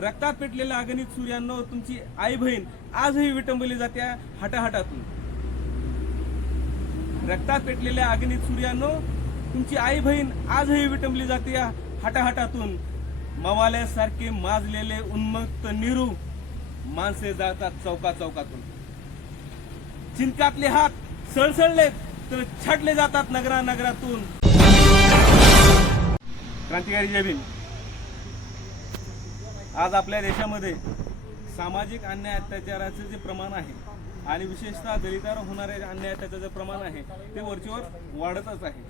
रक्तात पेटलेल्या अगणित सूर्यांनो तुमची आई बहीण आजही विटंबली जात्या हटाहटातून. रक्तात पेटलेल्या अग्नीत सूर्यानो तुमची आई बहीण आजही विटंबली जाते या हटाहटातून. मवाल्यासारखे माजलेले उन्मक्त निरू माणसे जातात चौका चौकातून चिंतातले हात सळसळले तर छाटले जातात नगरा नगरातून क्रांतिकारी जय भीम. आज आपल्या देशामध्ये सामाजिक अन्याय अत्याचाराचे जे प्रमाण आहे आणि विशेषतः दलितावर होणाऱ्या अन्याय अत्याचाराचं प्रमाण आहे ते वरचेवर वाढतच आहे.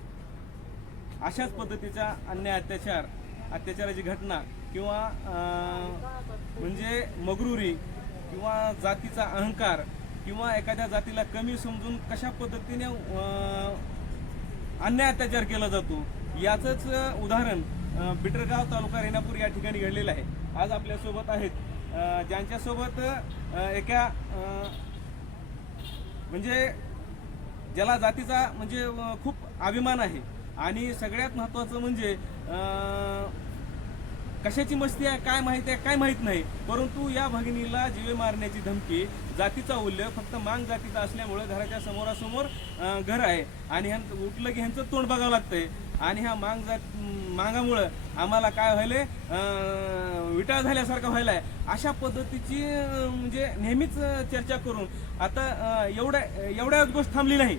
अशाच पद्धतीचा अन्याय अत्याचार अत्याचाराची घटना किंवा म्हणजे मगरुरी किंवा जातीचा अहंकार किंवा एखाद्या जातीला कमी समजून कशा पद्धतीने अन्याय अत्याचार केला जातो याचंच उदाहरण बिटरगाव तालुका रेणापूर या ठिकाणी घडलेला आहे. आज आपल्यासोबत आहेत ज्यांच्यासोबत एका म्हणजे ज्याला जातीचा म्हणजे खूप अभिमान आहे. आणि सगळ्यात महत्त्वाचं म्हणजे कशाची मस्ती आहे काय माहिती आहे काय माहीत नाही. परंतु या भगिनीला जीवे मारण्याची धमकी जातीचा उल्लेख फक्त मांग जातीचा असल्यामुळे घराच्या समोरासमोर घर आहे. आणि ह्यां उठलं की ह्यांचं तोंड बघावं लागतंय. आणि ह्या मांग जात मागामुळं आम्हाला काय व्हायले विटाळ झाल्यासारखं व्हायलाय. अशा पद्धतीची म्हणजे नेहमीच चर्चा करून आता एवढ्या एवढ्याच गोष्ट थांबली नाही.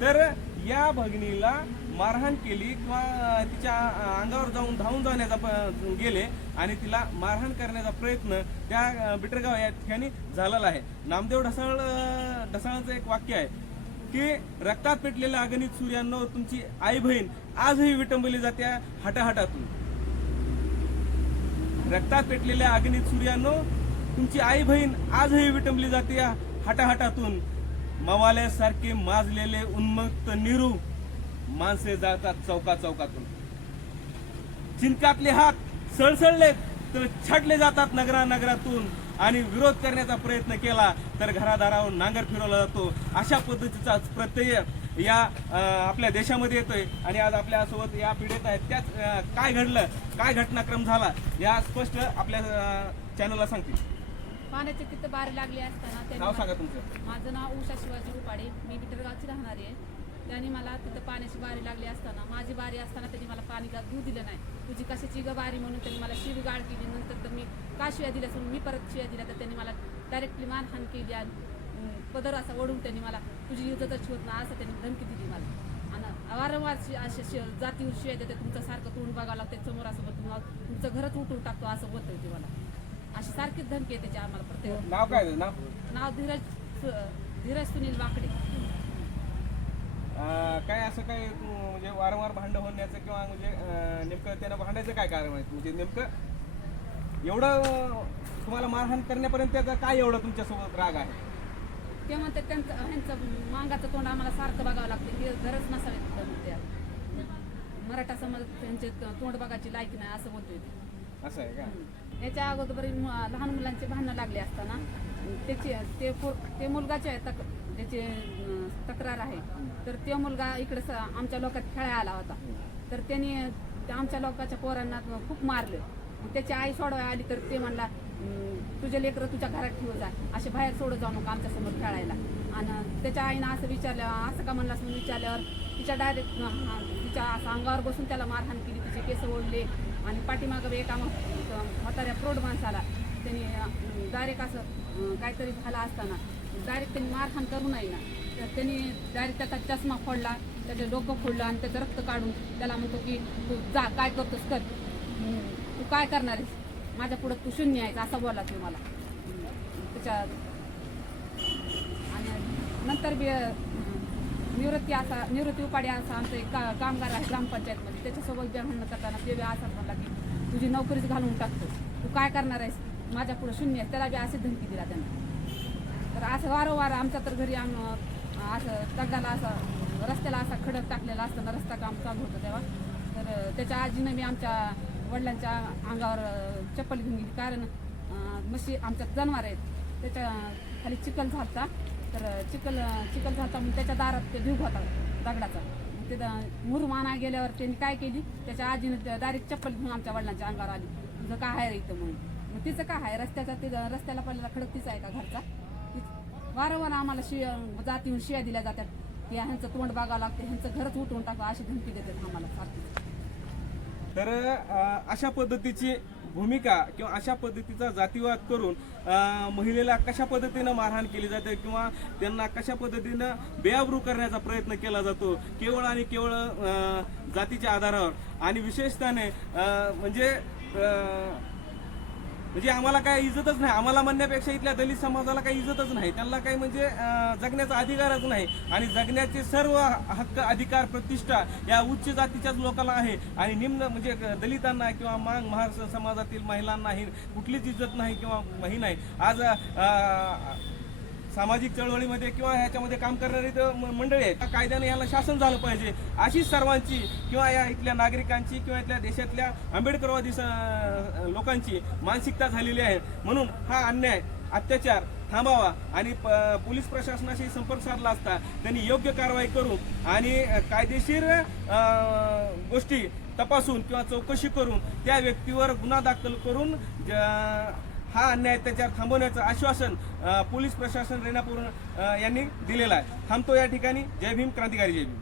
तर या भगिनीला मारहाण केली किंवा तिच्या अंगावर जाऊन धावून जाण्याचा गेले आणि तिला मारहाण करण्याचा प्रयत्न त्या बिटरगाव या ठिकाणी झालेला आहे. नामदेव ढसाळ ढसाळाचं एक वाक्य आहे. की रक्तात पेटलेल्या अगणित सूर्यांनो तुमची आई बहीण आजही विटंबली जात्या हटाहटातून. रक्तात पेटलेल्या अगणित सूर्यानो तुमची आई बहीण आजही विटंबली जाते या हटाहटातून. मवाल्यासारखे माजलेले उन्मक्त निरू माणसे जातात चौका चौकातून चिंतातले हात सळसळले तर छाटले जातात नगरा नगरातून आणि विरोध करण्याचा प्रयत्न केला तर घरादारावर नांगर फिरवला जातो. अशा पद्धतीचा प्रत्यय या आपल्या देशामध्ये येतोय. आणि आज आपल्यासोबत या पिढीत आहेत. त्याच अं, काय घडलं काय घटनाक्रम झाला या स्पष्ट आपल्या चॅनलला सांगतील. पाण्याचे तिथं बारी लागली असताना नाव सांगा तुमचं. माझं नाव उषा शिवाजी रुपाडे. मी बिटरगावची राहणारी आहे. त्यांनी मला तिथं पाण्याची बारी लागली असताना माझी बारी असताना त्यांनी मला पाणी का घेऊ दिलं नाही. तुझी कशाची ग बारी म्हणून त्यांनी मला शिवी गाळ केली नंतर तर मी का शिव्या दिल्या म्हणून मी परत शिव्या दिल्या तर त्यांनी मला डायरेक्टली मारहाण केली आणि पदर असा ओढून त्यांनी मला तुझी इज्जतच होत ना असं त्यांनी धमकी दिली मला. आणि वारंवार असे जातीवर शिव्या देते तुमचं सारखं तोंड बघावं लागते समोरासमोर तुम्हाला तुमचं घरच उठून टाकतो असं बोलतोय ते मला. अशी सारखीच धमकी येते आम्हाला प्रत्येक नाव काय? नाव धीरज धीरज सुनील वाकडे. काय असं काय म्हणजे वारंवार भांडण होण्याचं किंवा म्हणजे नेमकं त्यानं भांडायचं काय कारण आहे? म्हणजे नेमकं एवढं तुम्हाला मारहाण करण्यापर्यंत त्याचा काय एवढं तुमच्यासोबत राग आहे? ते म्हणतात त्यांचं ह्यांचं मांगाचं तोंड आम्हाला सारखं बघावं लागतं. हे घरच नसावे म्हणते. मराठा समाज त्यांचे त- तोंड बघायची लायकी नाही असं बोलतोय ते. असं आहे का. याच्या अगोदर लहान मुलांचे भांडणं लागले असताना त्याची ते ते मुलगाचे आहे तक त्याची तक्रार आहे. तर तो मुलगा इकडे आमच्या लोकात खेळायला आला होता. तर त्यांनी त्या आमच्या लोकांच्या पोरांना खूप मारलं. त्याची आई सोडवाय आली तर ते म्हणला तुझे लेकरं तुझ्या घरात ठेवू जा. असे बाहेर सोडत जाऊ नका आमच्यासमोर खेळायला. आणि त्याच्या आईनं असं विचारलं असं का म्हणलं असं विचारल्यावर तिच्या डायरेक्ट तिच्या असं अंगावर बसून त्याला मारहाण केली तिचे केस ओढले. आणि पाठीमागं बी एका म्हाताऱ्या प्रौढ माणसाला त्यांनी डायरेक्ट असं काहीतरी झाला असताना डायरेक्ट त्यांनी मारहाण करू नये ना. तर त्यांनी डायरेक्ट त्याचा चष्मा फोडला त्याचं डोकं फोडलं आणि त्याचं रक्त काढून त्याला म्हणतो की तू जा काय करतोस कर. तू काय करणार आहेस? माझ्या पुढं तू शून्य आहेस असं बोलला ते मला. त्याच्या आणि नंतर बी निवृत्ती असा निवृत्ती उपाडी असा आमचं एक का कामगार आहे ग्रामपंचायतमध्ये. त्याच्यासोबत जे म्हणणं करताना ते बी असा म्हणला की तुझी नोकरीच घालून टाकतो. तू काय करणार आहेस? माझ्या पुढं शून्य आहे त्याला बी असे धमकी दिला त्यांना. तर असं वारंवार आमच्या तर घरी आम असं दगडाला असं रस्त्याला असा खडक टाकलेला असताना रस्ता काम चालू होतं तेव्हा. तर त्याच्या आजीनं मी आमच्या वडिलांच्या अंगावर चप्पल घेऊन गेली. कारण मशी म्हशी आमच्यात जनावर आहेत. त्याच्याखाली चिखल झालता तर चिखल चिखल झालता म्हणून त्याच्या दारात ते ढीग होता दगडाचा. मग ते मुरमाना गेल्यावर त्यांनी काय केली? त्याच्या आजीनं डायरेक्ट चप्पल घेऊन आमच्या वडिलांच्या अंगावर आली. तुझं काय आहे रे इथं? म्हणून. मग तिचं काय आहे रस्त्याचा ते रस्त्याला पडलेला खडक तिचा आहे का घरचा? वारंवार आम्हाला शिया जातीहून शिया दिल्या जातात. की ह्यांचं तोंड बघावं लागतं ह्यांचं घरच उठवून टाका अशी धमकी देतात आम्हाला. सारखी तर अशा पद्धतीची भूमिका किंवा अशा पद्धतीचा जातीवाद करून महिलेला कशा पद्धतीनं मारहाण केली जाते किंवा त्यांना कशा पद्धतीनं बेआबरू करण्याचा प्रयत्न केला जातो केवळ आणि केवळ जातीच्या आधारावर. आणि विशेषतःने म्हणजे म्हणजे आम्हाला काय इज्जतच नाही. आम्हाला म्हणण्यापेक्षा इथल्या दलित समाजाला काही इज्जतच नाही. त्यांना काही म्हणजे जगण्याचा अधिकारच नाही. आणि जगण्याचे सर्व हक्क अधिकार प्रतिष्ठा या उच्च जातीच्याच लोकांना आहे. आणि निम्न म्हणजे दलितांना किंवा मांग महाराष्ट्र समाजातील महिलांनाही कुठलीच इज्जत नाही किंवा ही नाही. आज सामाजिक चळवळीमध्ये किंवा ह्याच्यामध्ये काम करणारी तर म- मंडळी आहेत. त्या कायद्याने याला शासन झालं पाहिजे. अशीच सर्वांची किंवा या इथल्या नागरिकांची किंवा इथल्या देशातल्या आंबेडकरवादी स- लोकांची मानसिकता झालेली आहे. म्हणून हा अन्याय अत्याचार थांबावा आणि प- पोलीस प्रशासनाशी संपर्क साधला असता त्यांनी योग्य कारवाई करून आणि कायदेशीर गोष्टी तपासून किंवा चौकशी करून त्या व्यक्तीवर गुन्हा दाखल करून हा अन्याय अत्याचार थांबवण्याचं आश्वासन पोलीस प्रशासन रेणापूर यांनी दिलेलं आहे. थांबतो या ठिकाणी. जय भीम क्रांतिकारी जय भीम.